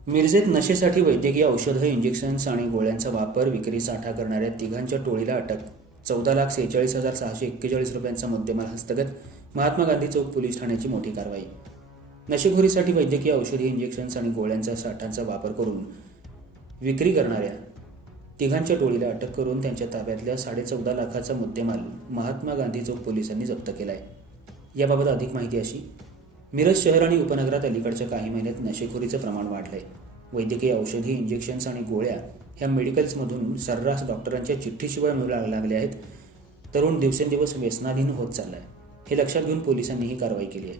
मिरजेत नशेसाठी वैद्यकीय औषधं इंजेक्शन्स आणि गोळ्यांचा वापर विक्री साठा करणाऱ्या तिघांच्या टोळीला अटक. चौदा लाख सेहेचाळीस हजार सहाशे एक्केचाळीस रुपयांचा मुद्देमाल हस्तगत महात्मा गांधी चौक पोलीस ठाण्याची मोठी कारवाई. नशेखोरीसाठी वैद्यकीय औषधी इंजेक्शन्स आणि गोळ्यांचा साठांचा वापर करून विक्री करणाऱ्या तिघांच्या टोळीला अटक करून त्यांच्या ताब्यातल्या साडेचौदा लाखाचा मुद्देमाल महात्मा गांधी चौक पोलिसांनी जप्त केला आहे याबाबत अधिक माहिती अशी मिरज शहर आणि उपनगरात अलीकडच्या काही महिन्यात नशेखोरीचं प्रमाण वाढलंय. वैद्यकीय औषधी इंजेक्शन्स आणि गोळ्या ह्या मेडिकल्समधून सर्रास डॉक्टरांच्या चिठ्ठीशिवाय मिळू लाग- लागल्या आहेत. तरुण दिवसेंदिवस व्यसनाधीन होत चाललाय. हे लक्षात घेऊन पोलिसांनी ही कारवाई केली आहे.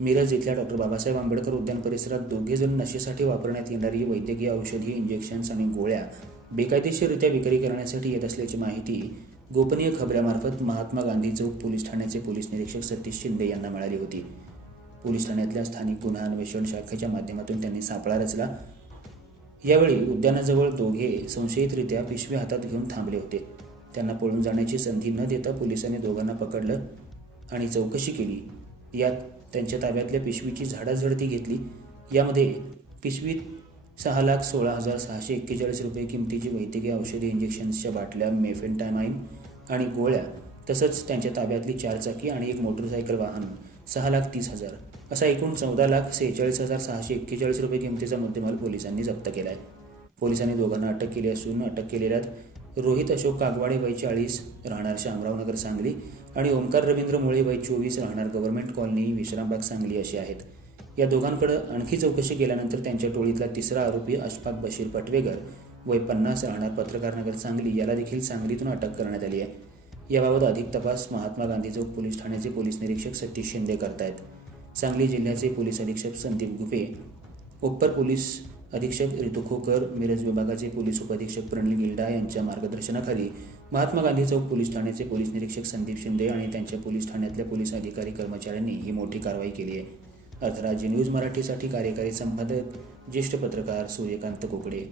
मिरज इथल्या डॉक्टर बाबासाहेब आंबेडकर उद्यान परिसरात दोघे जण नशेसाठी वापरण्यात येणारी वैद्यकीय औषधी इंजेक्शन्स आणि गोळ्या बेकायदेशीररित्या विक्री करण्यासाठी येत असल्याची माहिती गोपनीय खबऱ्यामार्फत महात्मा गांधी चौक पोलीस ठाण्याचे पोलीस निरीक्षक सतीश शिंदे यांना मिळाली होती. पोलीस ठाण्यातल्या स्थानिक गुन्हा अन्वेषण शाखेच्या माध्यमातून त्यांनी सापळा रचला. यावेळी उद्यानाजवळ दोघे संशयितरित्या पिशवी हातात घेऊन थांबले होते. त्यांना पळून जाण्याची संधी न देता पोलिसांनी दोघांना पकडलं आणि चौकशी केली. यात त्यांच्या ताब्यातल्या पिशवीची झाडाझडती घेतली. यामध्ये पिशवीत सहा लाख सोळा हजार सहाशे एक्केचाळीस रुपये किमतीची वैद्यकीय औषधी इंजेक्शन्सच्या बाटल्या मेफेंटामाइन आणि गोळ्या तसंच त्यांच्या ताब्यातली चारचाकी आणि एक मोटरसायकल वाहन सहा लाख तीस हजार. असा एकूण चौदा लाख सेहेचाळीस हजार सहाशे एक्केचाळीस रुपये किमतीचा मुद्देमाल पोलिसांनी जप्त केला आहे पोलिसांनी दोघांना अटक केली असून अटक केलेल्यात रोहित अशोक कागवाडे वय चाळीस राहणार शामरावनगर सांगली आणि ओंकार रवींद्र मुळे वय चोवीस राहणार गव्हर्नमेंट कॉलनी विश्रामबाग सांगली असे आहेत. या दोघांकडे आणखी चौकशी केल्यानंतर त्यांच्या टोळीतला तिसरा आरोपी अशफाक बशीर पटवेगर वय पन्नास राहणार पत्रकारनगर सांगली याला देखील सांगलीतून अटक करण्यात आली आहे. याबाबत अधिक तपास महात्मा गांधी चौक पोलीस ठाण्याचे पोलीस निरीक्षक सतीश शिंदे करतायत. सांगली जिल्ह्याचे पोलीस अधीक्षक संदीप गुफे उपर पोलीस अधीक्षक रितू खोकर मिरज विभागाचे पोलीस उपअधीक्षक प्रणिल गिल्डा यांच्या मार्गदर्शनाखाली महात्मा गांधी चौक पोलीस ठाण्याचे पोलीस निरीक्षक संदीप शिंदे आणि त्यांच्या पोलीस ठाण्यातल्या पोलीस अधिकारी कर्मचाऱ्यांनी ही मोठी कारवाई केली आहे. अर्थराज्य न्यूज मराठीसाठी कार्यकारी संपादक ज्येष्ठ पत्रकार सूर्यकांत कोकडे.